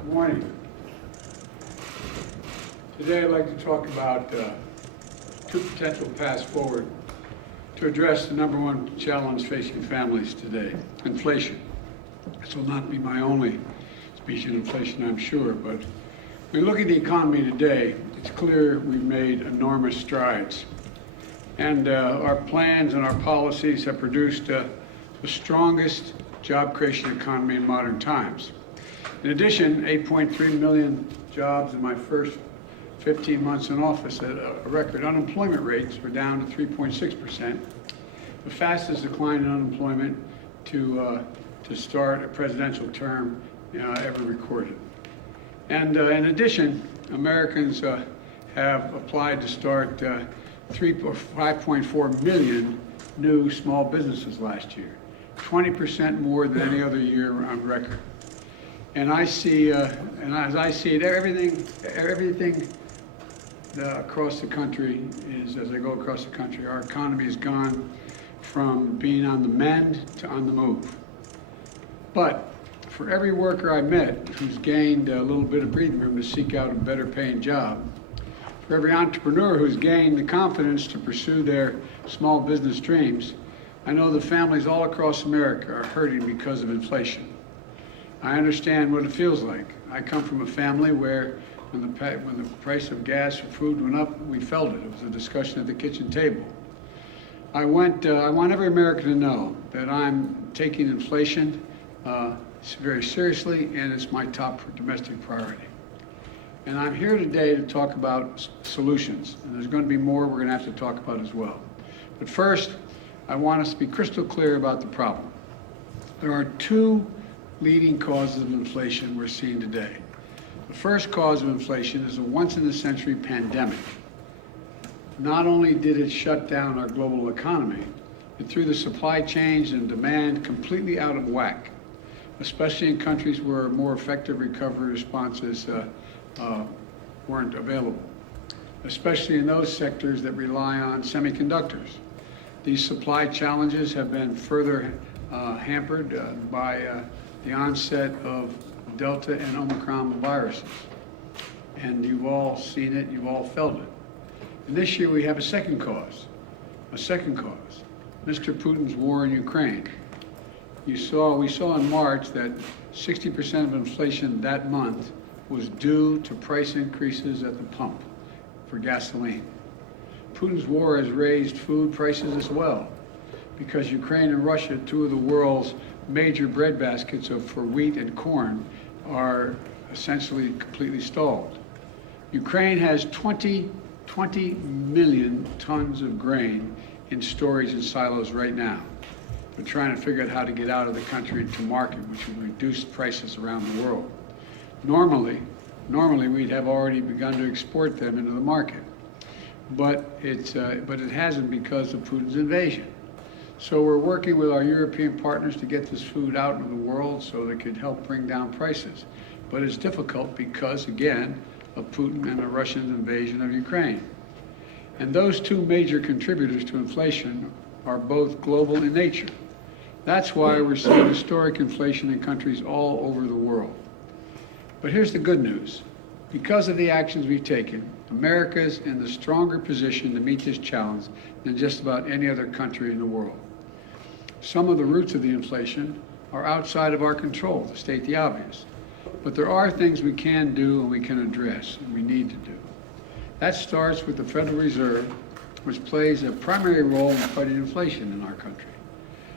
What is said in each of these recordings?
Good morning. Today I'd like to talk about two potential paths forward to address the number one challenge facing families today, inflation. This will not be my only speech on inflation, I'm sure, but when we look at the economy today, it's clear we've made enormous strides. And our plans and our policies have produced the strongest job creation economy in modern times. In addition, 8.3 million jobs in my first 15 months in office at a record. Unemployment rates were down to 3.6%, the fastest decline in unemployment to start a presidential term ever recorded. And in addition, Americans have applied to start 5.4 million new small businesses last year, 20% more than any other year on record. And I see, and as I see it, everything across the country is, as I go across the country, our economy has gone from being on the mend to on the move. But for every worker I met who's gained a little bit of breathing room to seek out a better paying job, for every entrepreneur who's gained the confidence to pursue their small business dreams, I know the families all across America are hurting because of inflation. I understand what it feels like. I come from a family where when the price of gas or food went up, we felt it. It was a discussion at the kitchen table. I want every American to know that I'm taking inflation very seriously, and it's my top domestic priority. And I'm here today to talk about solutions, and there's going to be more we're going to have to talk about as well. But first, I want us to be crystal clear about the problem. There are two leading causes of inflation we're seeing today. The first cause of inflation is a once-in-a-century pandemic. Not only did it shut down our global economy, it threw the supply chains and demand completely out of whack, especially in countries where more effective recovery responses weren't available, especially in those sectors that rely on semiconductors. These supply challenges have been further hampered by the onset of Delta and Omicron viruses. And you've all seen it, you've all felt it. And this year we have a second cause, Mr. Putin's war in Ukraine. We saw in March that 60% of inflation that month was due to price increases at the pump for gasoline. Putin's war has raised food prices as well, because Ukraine and Russia, two of the world's major bread baskets for wheat and corn, are essentially completely stalled. Ukraine has 20 million tons of grain in storage in silos right now. They're trying to figure out how to get out of the country to market, which would reduce prices around the world. Normally we'd have already begun to export them into the market, but it hasn't because of Putin's invasion. So we're working with our European partners to get this food out into the world so that it could help bring down prices. But it's difficult because, again, of Putin and the Russian invasion of Ukraine. And those two major contributors to inflation are both global in nature. That's why we're seeing historic inflation in countries all over the world. But here's the good news. Because of the actions we've taken, America's in the stronger position to meet this challenge than just about any other country in the world. Some of the roots of the inflation are outside of our control, to state the obvious. But there are things we can do and we can address and we need to do. That starts with the Federal Reserve, which plays a primary role in fighting inflation in our country.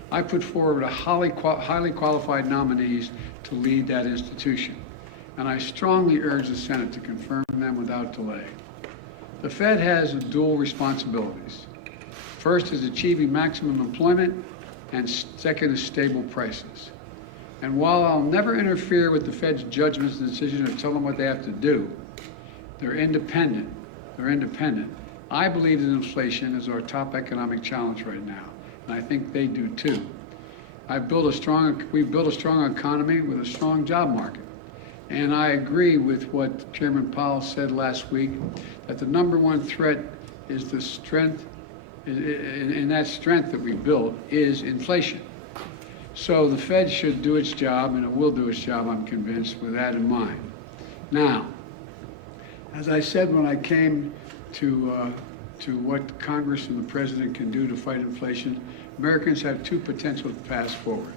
I put forward highly qualified nominees to lead that institution, and I strongly urge the Senate to confirm them without delay. The Fed has dual responsibilities. First is achieving maximum employment, and second is stable prices. And while I'll never interfere with the Fed's judgments and decisions or tell them what they have to do, they're independent. I believe that inflation is our top economic challenge right now, and I think they do too. We've built a strong economy with a strong job market. And I agree with what Chairman Powell said last week, that the number one threat is the strength, and that strength that we built is inflation. So the Fed should do its job, and it will do its job, I'm convinced, with that in mind. Now, as I said when I came to what Congress and the President can do to fight inflation, Americans have two potential paths forward.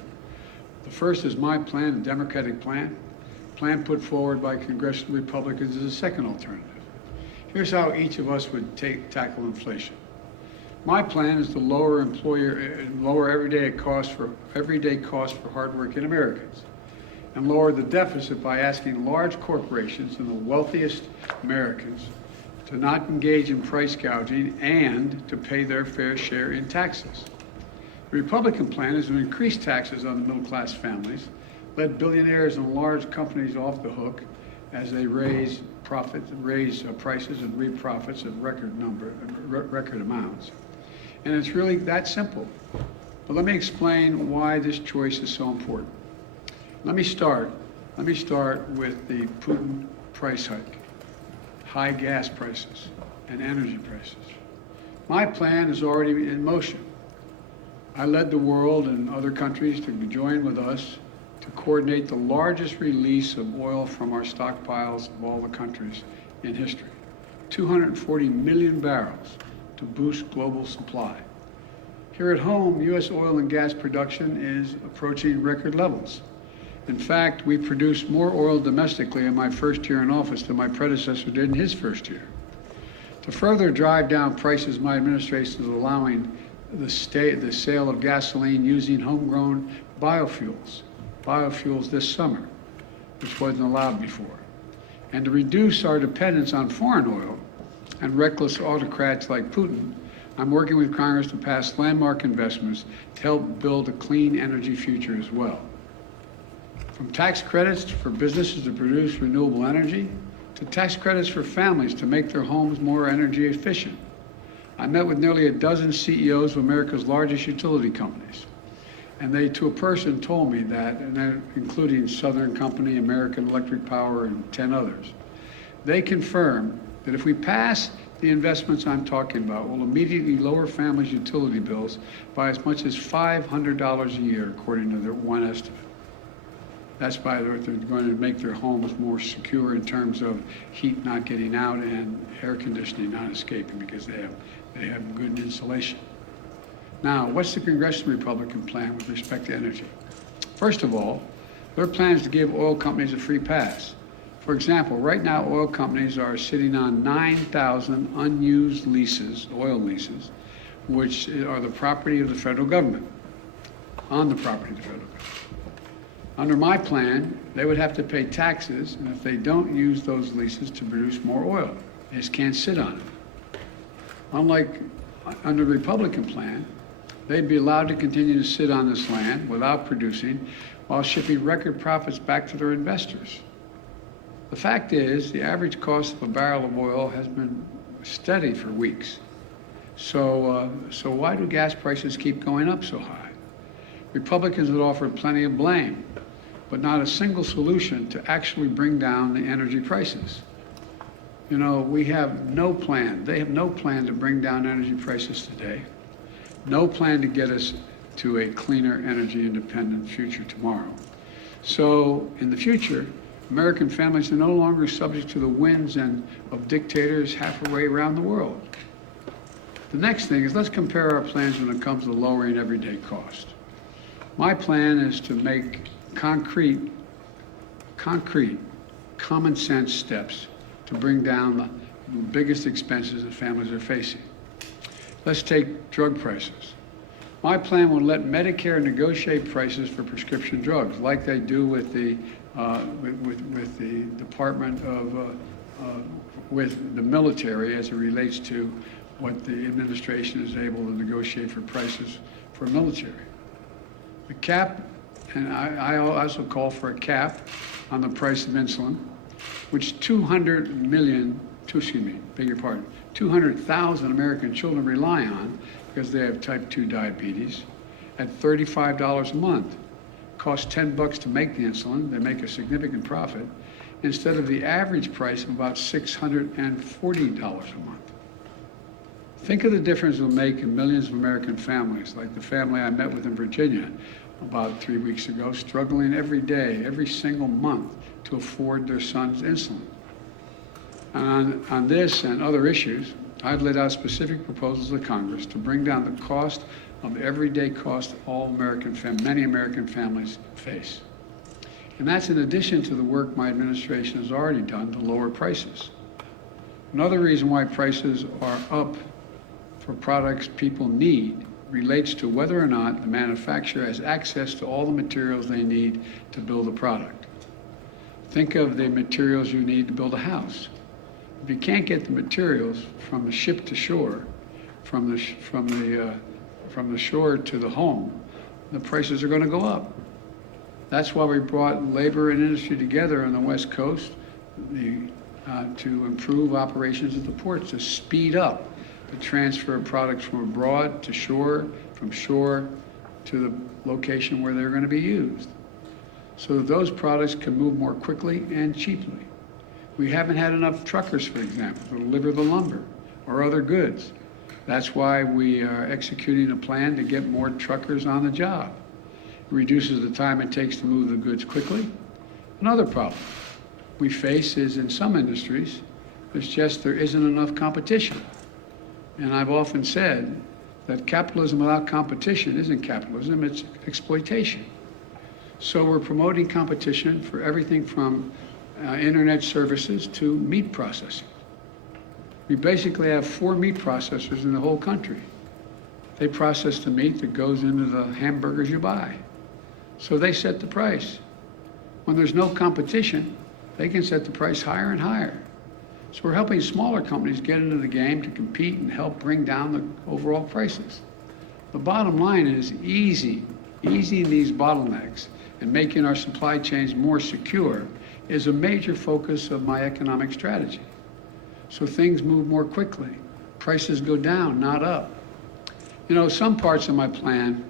The first is my plan, a Democratic plan. Plan put forward by congressional Republicans is a second alternative. Here's how each of us would tackle inflation. My plan is to lower everyday costs for hardworking Americans, and lower the deficit by asking large corporations and the wealthiest Americans to not engage in price gouging and to pay their fair share in taxes. The Republican plan is to increase taxes on the middle-class families, let billionaires and large companies off the hook as they raise prices and reap profits at record amounts. And it's really that simple. But let me explain why this choice is so important. Let me start with the Putin price hike, high gas prices, and energy prices. My plan is already in motion. I led the world and other countries to join with us to coordinate the largest release of oil from our stockpiles of all the countries in history, 240 million barrels to boost global supply. Here at home, U.S. oil and gas production is approaching record levels. In fact, we produced more oil domestically in my first year in office than my predecessor did in his first year. To further drive down prices, my administration is allowing the sale of gasoline using homegrown biofuels this summer, which wasn't allowed before. And to reduce our dependence on foreign oil and reckless autocrats like Putin, I'm working with Congress to pass landmark investments to help build a clean energy future as well. From tax credits for businesses to produce renewable energy, to tax credits for families to make their homes more energy efficient. I met with nearly a dozen CEOs of America's largest utility companies. And they, to a person, told me that, and including Southern Company, American Electric Power, and 10 others. They confirmed that if we pass the investments I'm talking about, we'll immediately lower families' utility bills by as much as $500 a year, according to their one estimate. That's by they're going to make their homes more secure in terms of heat not getting out and air conditioning not escaping because they have good insulation. Now, what's the congressional Republican plan with respect to energy? First of all, their plan is to give oil companies a free pass. For example, right now oil companies are sitting on 9,000 unused leases, oil leases, which are the property of the federal government, on the property of the federal government. Under my plan, they would have to pay taxes, and if they don't use those leases to produce more oil, they just can't sit on it. Unlike under the Republican plan, they'd be allowed to continue to sit on this land without producing while shipping record profits back to their investors. The fact is, the average cost of a barrel of oil has been steady for weeks. So why do gas prices keep going up so high? Republicans have offered plenty of blame, but not a single solution to actually bring down the energy prices. You know, we have no plan. They have no plan to bring down energy prices today. No plan to get us to a cleaner, energy independent future tomorrow. So in the future, American families are no longer subject to the whims of dictators halfway around the world. The next thing is let's compare our plans when it comes to lowering everyday cost. My plan is to make concrete, common sense steps to bring down the biggest expenses that families are facing. Let's take drug prices. My plan will let Medicare negotiate prices for prescription drugs, like they do with the Department of with the military as it relates to what the administration is able to negotiate for prices for military. The cap, and I also call for a cap on the price of insulin, which 200,000 American children rely on because they have type 2 diabetes at $35 a month. Costs $10 to make the insulin. They make a significant profit instead of the average price of about $640 a month. Think of the difference it will make in millions of American families, like the family I met with in Virginia, about 3 weeks ago, struggling every day, every single month to afford their son's insulin. And on this and other issues, I've laid out specific proposals to Congress to bring down the cost of the everyday cost many American families face. And that's in addition to the work my administration has already done to lower prices. Another reason why prices are up for products people need relates to whether or not the manufacturer has access to all the materials they need to build a product. Think of the materials you need to build a house. If you can't get the materials from the ship to shore, from the shore to the home, the prices are going to go up. That's why we brought labor and industry together on the West Coast to improve operations at the ports, to speed up the transfer of products from abroad to shore, from shore to the location where they're going to be used, so that those products can move more quickly and cheaply. We haven't had enough truckers, for example, to deliver the lumber or other goods. That's why we are executing a plan to get more truckers on the job. It reduces the time it takes to move the goods quickly. Another problem we face is in some industries, there isn't enough competition. And I've often said that capitalism without competition isn't capitalism, it's exploitation. So we're promoting competition for everything from internet services to meat processing. We basically have 4 meat processors in the whole country. They process the meat that goes into the hamburgers you buy. So they set the price. When there's no competition, they can set the price higher and higher. So we're helping smaller companies get into the game to compete and help bring down the overall prices. The bottom line is easing these bottlenecks and making our supply chains more secure is a major focus of my economic strategy. So things move more quickly. Prices go down, not up. You know, some parts of my plan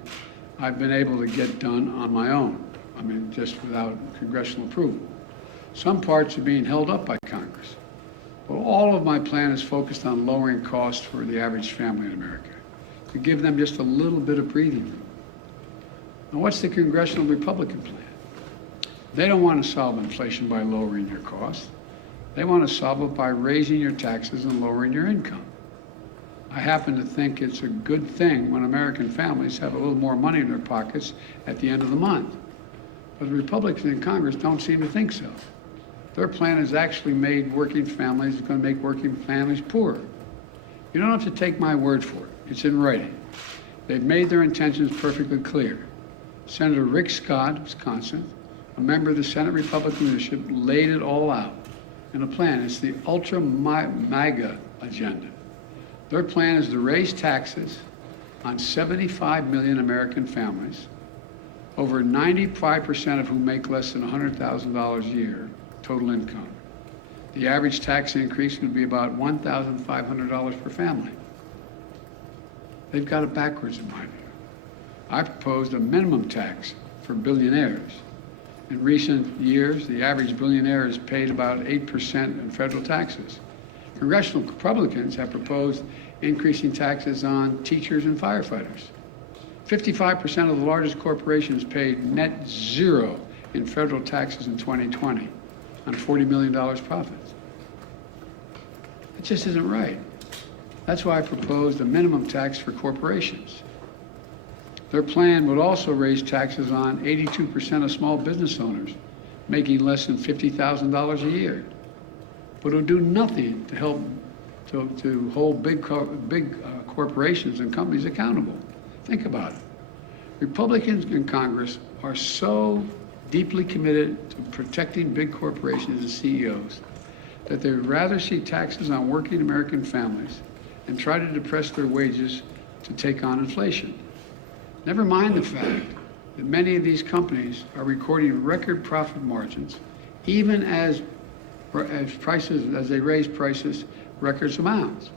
I've been able to get done on my own. I mean, just without congressional approval. Some parts are being held up by Congress. But all of my plan is focused on lowering costs for the average family in America, to give them just a little bit of breathing room. Now, what's the congressional Republican plan? They don't want to solve inflation by lowering your costs. They want to solve it by raising your taxes and lowering your income. I happen to think it's a good thing when American families have a little more money in their pockets at the end of the month. But the Republicans in Congress don't seem to think so. Their plan has actually made working families, it's going to make working families poorer. You don't have to take my word for it. It's in writing. They've made their intentions perfectly clear. Senator Rick Scott, Wisconsin, a member of the Senate Republican leadership, laid it all out in a plan. It's the ultra-MAGA agenda. Their plan is to raise taxes on 75 million American families, over 95% of whom make less than $100,000 a year total income. The average tax increase would be about $1,500 per family. They've got it backwards in my view. I proposed a minimum tax for billionaires. In recent years, the average billionaire has paid about 8% in federal taxes. Congressional Republicans have proposed increasing taxes on teachers and firefighters. 55% of the largest corporations paid net zero in federal taxes in 2020 on $40 million profits. It just isn't right. That's why I proposed a minimum tax for corporations. Their plan would also raise taxes on 82% of small business owners making less than $50,000 a year. But it would do nothing to help to hold big corporations and companies accountable. Think about it. Republicans in Congress are so deeply committed to protecting big corporations and CEOs that they would rather see taxes on working American families and try to depress their wages to take on inflation. Never mind the fact that many of these companies are recording record profit margins, even as they raise prices record amounts.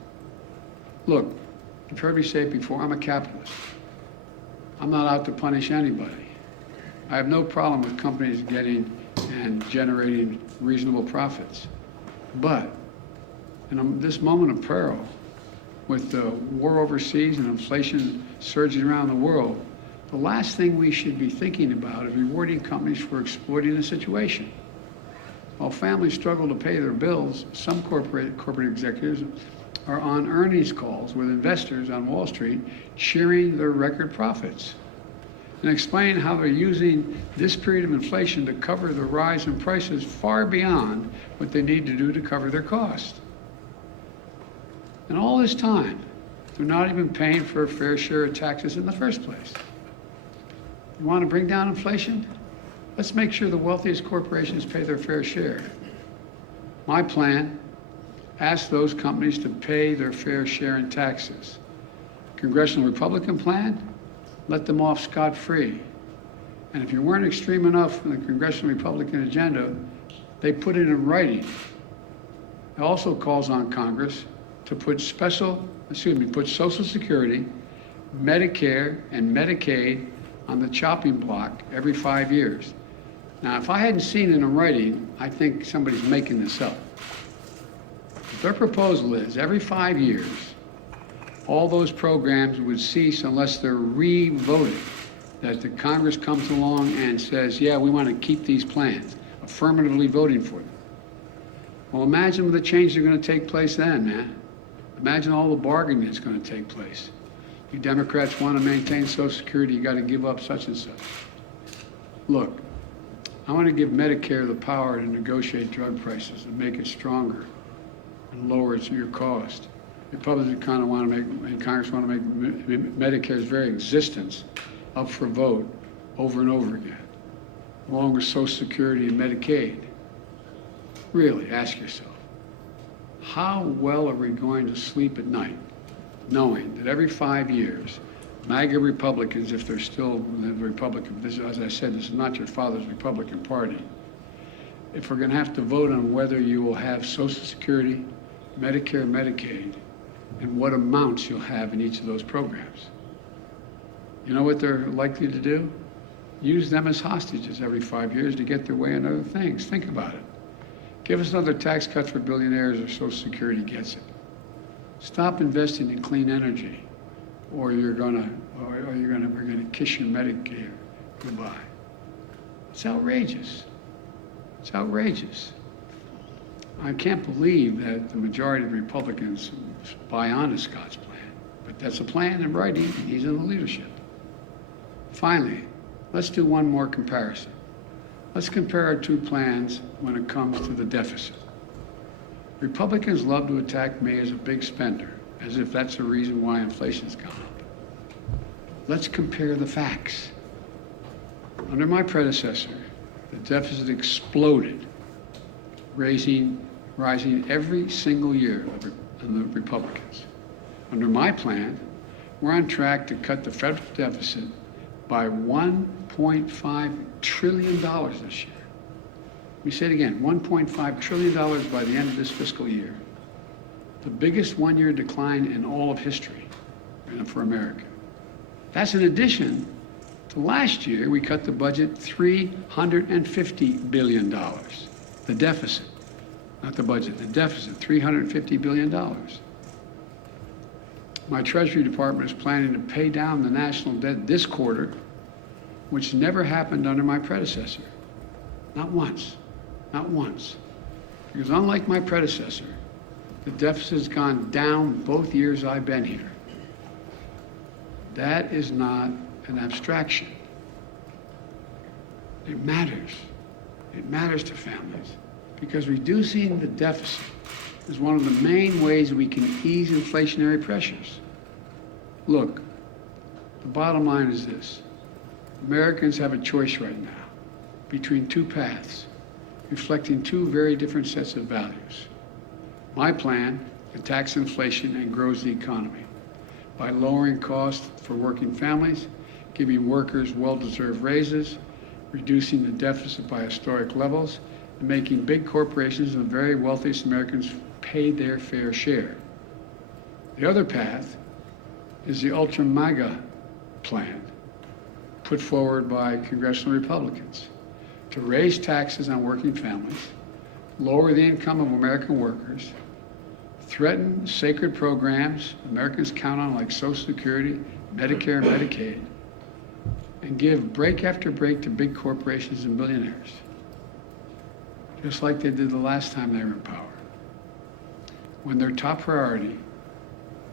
Look, you've heard me say it before, I'm a capitalist. I'm not out to punish anybody. I have no problem with companies getting and generating reasonable profits. But in this moment of peril, with the war overseas and inflation surging around the world, The last thing we should be thinking about is rewarding companies for exploiting the situation. While families struggle to pay their bills, some corporate executives are on earnings calls with investors on Wall Street cheering their record profits and explain how they're using this period of inflation to cover the rise in prices far beyond what they need to do to cover their costs. And all this time, they're not even paying for a fair share of taxes in the first place. You want to bring down inflation? Let's make sure the wealthiest corporations pay their fair share. My plan asks those companies to pay their fair share in taxes. Congressional Republican plan, let them off scot-free. And if you weren't extreme enough in the Congressional Republican agenda, they put it in writing. It also calls on Congress to put Social Security, Medicare, and Medicaid on the chopping block every 5 years. Now, if I hadn't seen it in writing, I think somebody's making this up. Their proposal is every 5 years, all those programs would cease unless they're re-voted. That the Congress comes along and says, yeah, we want to keep these plans, affirmatively voting for them. Well, imagine the changes that are going to take place then, man. Imagine all the bargaining that's going to take place. You Democrats want to maintain Social Security, you got to give up such and such. Look, I want to give Medicare the power to negotiate drug prices and make it stronger and lower your cost. Republicans kind of want to make, and Congress want to make Medicare's very existence up for vote over and over again, along with Social Security and Medicaid. Really, ask yourself, how well are we going to sleep at night knowing that every 5 years, MAGA Republicans, if they're still the Republican, this, as I said, this is not your father's Republican Party, if we're going to have to vote on whether you will have Social Security, Medicare, Medicaid, and what amounts you'll have in each of those programs. You know what they're likely to do? Use them as hostages every 5 years to get their way on other things. Think about it. Give us another tax cut for billionaires or Social Security gets it. Stop investing in clean energy, or we're gonna kiss your Medicare goodbye. It's outrageous. It's outrageous. I can't believe that the majority of Republicans buy on to Scott's plan, but that's a plan in writing, and he's in the leadership. Finally, let's do one more comparison. Let's compare our two plans when it comes to the deficit. Republicans love to attack me as a big spender, as if that's the reason why inflation's gone up. Let's compare the facts. Under my predecessor, the deficit exploded, rising every single year of the Republicans. Under my plan, we're on track to cut the federal deficit by $1.5 trillion this year. Let me say it again, $1.5 trillion by the end of this fiscal year. The biggest one-year decline in all of history for America. That's in addition to last year, we cut the budget $350 billion. The deficit, not the budget, the deficit, $350 billion. My Treasury Department is planning to pay down the national debt this quarter, which never happened under my predecessor. Not once, not once. Because unlike my predecessor, the deficit's gone down both years I've been here. That is not an abstraction. It matters. It matters to families because reducing the deficit is one of the main ways we can ease inflationary pressures. Look, the bottom line is this. Americans have a choice right now between two paths, reflecting two very different sets of values. My plan attacks inflation and grows the economy by lowering costs for working families, giving workers well-deserved raises, reducing the deficit by historic levels, and making big corporations and the very wealthiest Americans pay their fair share. The other path is the ultra-MAGA plan put forward by congressional Republicans to raise taxes on working families, lower the income of American workers, threaten sacred programs Americans count on like Social Security, Medicare, and Medicaid, and give break after break to big corporations and billionaires, just like they did the last time they were in power, when their top priority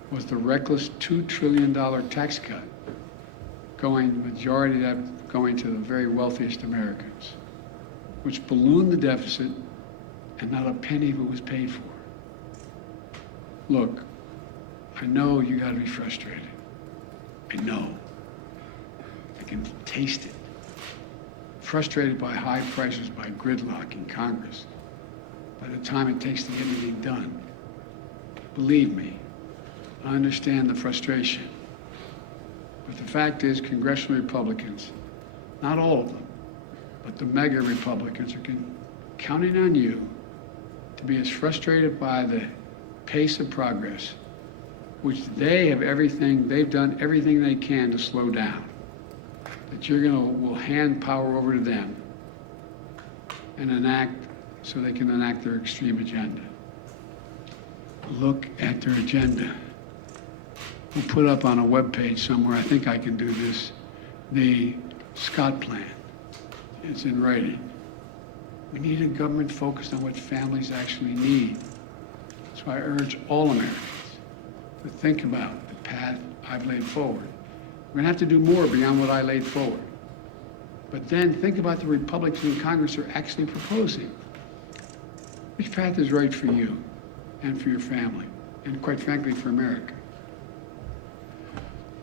was the reckless $2 trillion tax cut, the majority of that going to the very wealthiest Americans, which ballooned the deficit and not a penny of it was paid for. Look, I know you gotta be frustrated. I know. I can taste it. Frustrated by high prices, by gridlock in Congress, by the time it takes to get anything done. Believe me, I understand the frustration. But the fact is, congressional Republicans, not all of them, but the mega Republicans are counting on you to be as frustrated by the pace of progress, which they've done everything they can to slow down, that will hand power over to them and enact so they can enact their extreme agenda. Look at their agenda. We'll put up on a webpage somewhere, I think I can do this, the Scott Plan. It's in writing. We need a government focused on what families actually need. That's why I urge all Americans to think about the path I've laid forward. We're gonna have to do more beyond what I laid forward. But then think about the Republicans in Congress are actually proposing. Which path is right for you and for your family, and quite frankly, for America?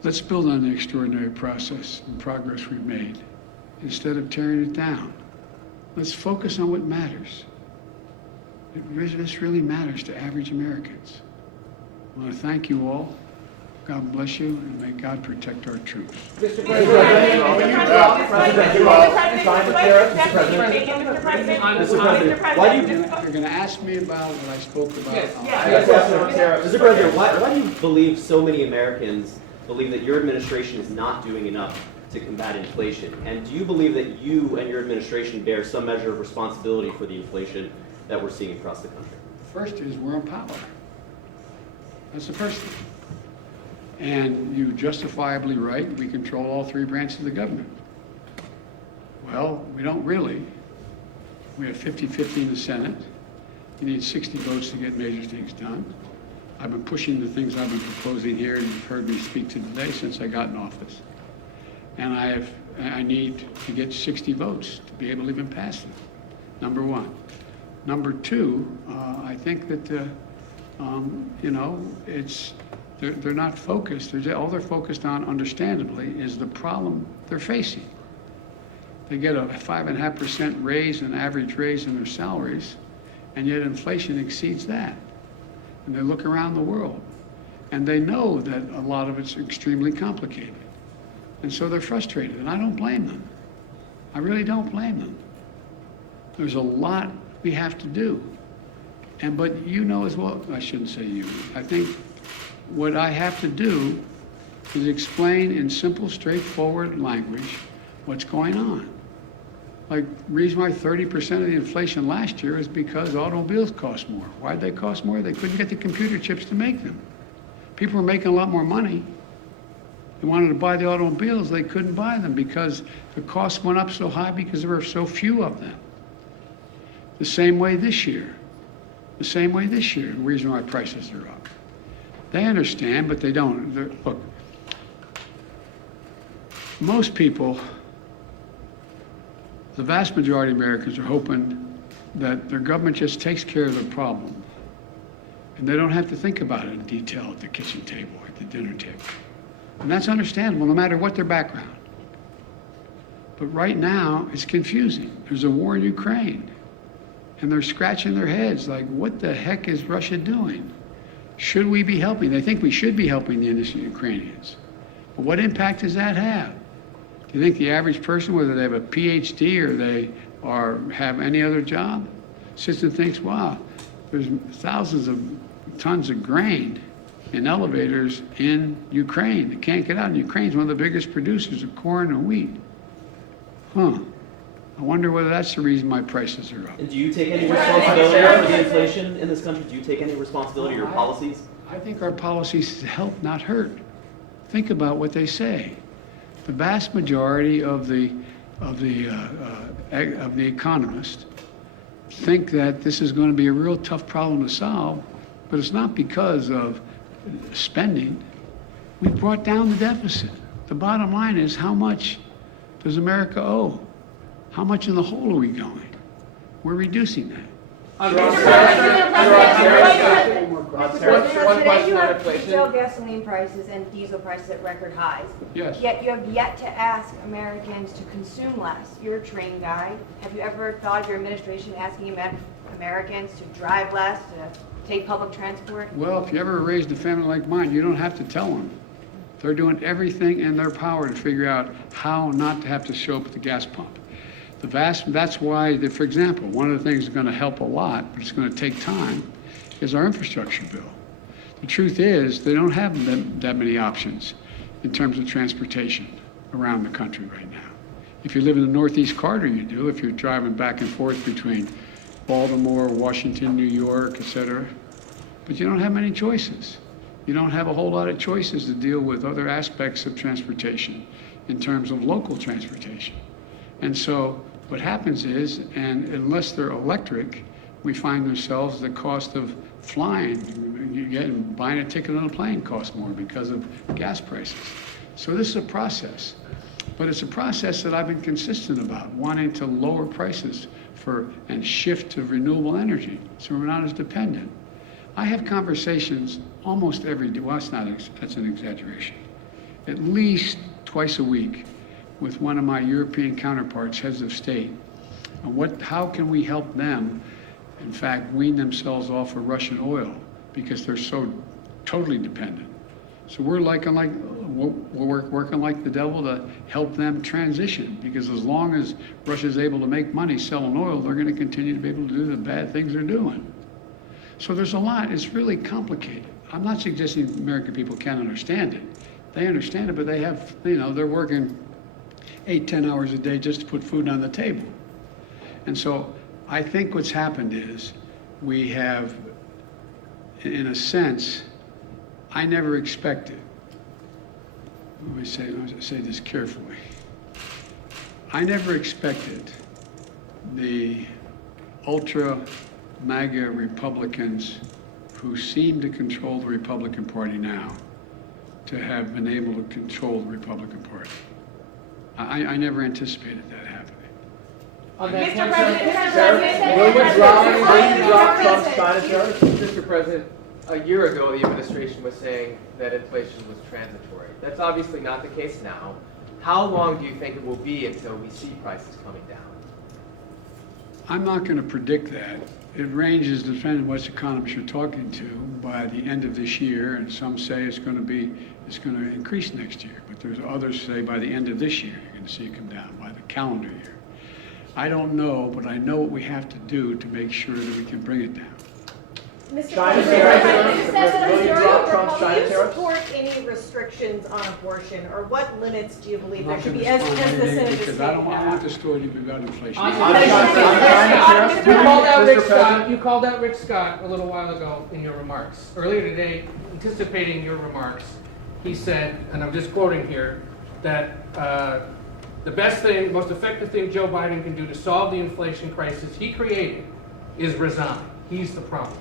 Let's build on the extraordinary process and progress we've made instead of tearing it down. Let's focus on what matters. This really matters to average Americans. I want to thank you all. God bless you, and may God protect our troops. Mr. President, when you drop President sign the tariff, Mr. President, why do you... You're going to ask me about what I spoke about. Mr. President, why do you believe so many Americans believe that your administration is not doing enough to combat inflation? And do you believe that you and your administration bear some measure of responsibility for the inflation that we're seeing across the country? First is we're in power. That's the first thing. And you justifiably right, we control all three branches of the government. Well, we don't really. We have 50-50 in the Senate. You need 60 votes to get major things done. I've been pushing the things I've been proposing here, and you've heard me speak to today since I got in office. And I need to get 60 votes to be able to even pass them, number one. Number two, I think that, they're not focused. All they're focused on, understandably, is the problem they're facing. They get a 5.5% raise, an average raise in their salaries, and yet inflation exceeds that. And they look around the world, and they know that a lot of it's extremely complicated. And so they're frustrated, and I don't blame them. I really don't blame them. There's a lot we have to do. But you know as well, I shouldn't say you, I think what I have to do is explain in simple, straightforward language what's going on. Like, the reason why 30% of the inflation last year is because automobiles cost more. Why'd they cost more? They couldn't get the computer chips to make them. People were making a lot more money. They wanted to buy the automobiles, they couldn't buy them because the costs went up so high because there were so few of them. The same way this year. The same way this year, the reason why prices are up. They understand, but they don't. Look, most people, the vast majority of Americans are hoping that their government just takes care of the problem and they don't have to think about it in detail at the kitchen table, at the dinner table. And that's understandable, no matter what their background. But right now, it's confusing. There's a war in Ukraine, and they're scratching their heads like, what the heck is Russia doing? Should we be helping? They think we should be helping the innocent Ukrainians. But what impact does that have? Do you think the average person, whether they have a PhD or they have any other job, sits and thinks, wow, there's thousands of tons of grain in elevators in Ukraine that can't get out. And Ukraine's one of the biggest producers of corn and wheat. I wonder whether that's the reason my prices are up. And do you take any responsibility for the inflation in this country? Do you take any responsibility for your policies? I think our policies help, not hurt. Think about what they say. The vast majority of the economists think that this is going to be a real tough problem to solve, but it's not because of spending. We brought down the deficit. The bottom line is, how much does America owe? How much in the hole are we going? We're reducing that. Today you have retail gasoline prices and diesel prices at record highs. Yes. Yet you have yet to ask Americans to consume less. You're a train guy. Have you ever thought of your administration asking Americans to drive less, to take public transport? Well, if you ever raised a family like mine, you don't have to tell them. They're doing everything in their power to figure out how not to have to show up at the gas pump. That's why, for example, one of the things that's going to help a lot, but it's going to take time, is our infrastructure bill. The truth is, they don't have that many options in terms of transportation around the country right now. If you live in the Northeast Corridor, you do. If you're driving back and forth between Baltimore, Washington, New York, et cetera. But you don't have many choices. You don't have a whole lot of choices to deal with other aspects of transportation in terms of local transportation. And so what happens is, and unless they're electric, we find ourselves the cost of flying, buying a ticket on a plane costs more because of gas prices. So this is a process, but it's a process that I've been consistent about, wanting to lower prices and shift to renewable energy so we're not as dependent. I have conversations almost every day, well, that's an exaggeration, at least twice a week with one of my European counterparts, heads of state, on how can we help them, in fact, wean themselves off of Russian oil because they're so totally dependent. So we're working like the devil to help them transition, because as long as Russia's able to make money selling oil, they're going to continue to be able to do the bad things they're doing. So there's a lot. It's really complicated. I'm not suggesting American people can't understand it. They understand it, but they have, they're working 8-10 hours a day just to put food on the table. And so I think what's happened is we have, in a sense, I never expected, let me say this carefully. I never expected the ultra MAGA Republicans who seem to control the Republican Party now to have been able to control the Republican Party. I never anticipated that happening. Mr. President, will you drop Trump's China tariffs? Mr. President, a year ago the administration was saying that inflation was transitory. That's obviously not the case now. How long do you think it will be until we see prices coming down? I'm not going to predict that. It ranges depending on which economists you're talking to by the end of this year, and some say it's going to increase next year, but there's others say by the end of this year you're going to see it come down, by the calendar year. I don't know, but I know what we have to do to make sure that we can bring it down. Mr. China President, tariffs? Will you drop Trump's do China you tariffs? support any restrictions on abortion, or what limits do you believe I'm there not should going be, to as respond the to anything Senator because stated? I want the story to be about inflation. On China tariffs? You called out Rick Mr. Scott. President? You called out Rick Scott a little while ago in your remarks. Earlier today, anticipating your remarks, he said, and I'm just quoting here, that the best thing, most effective thing Joe Biden can do to solve the inflation crisis he created is resign. He's the problem.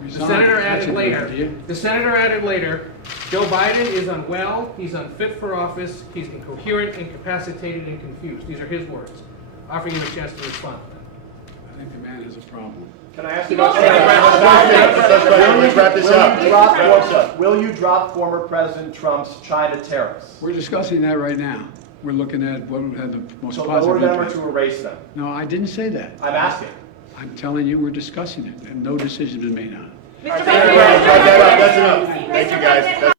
Resign. The senator That's added a good idea. later. The senator added later, Joe Biden is unwell. He's unfit for office. He's incoherent, incapacitated, and confused. These are his words. Offering him a chance to respond to them. I think the man has a problem. Can I ask you about China? Let's wrap this up. Will you drop former President Trump's China tariffs? We're discussing that right now. We're looking at what would have the most To lower positive them or impact. to erase them? No, I didn't say that. I'm asking. I'm telling you, we're discussing it, and no decision has been made on it. Mr. That's enough. Thank you, guys.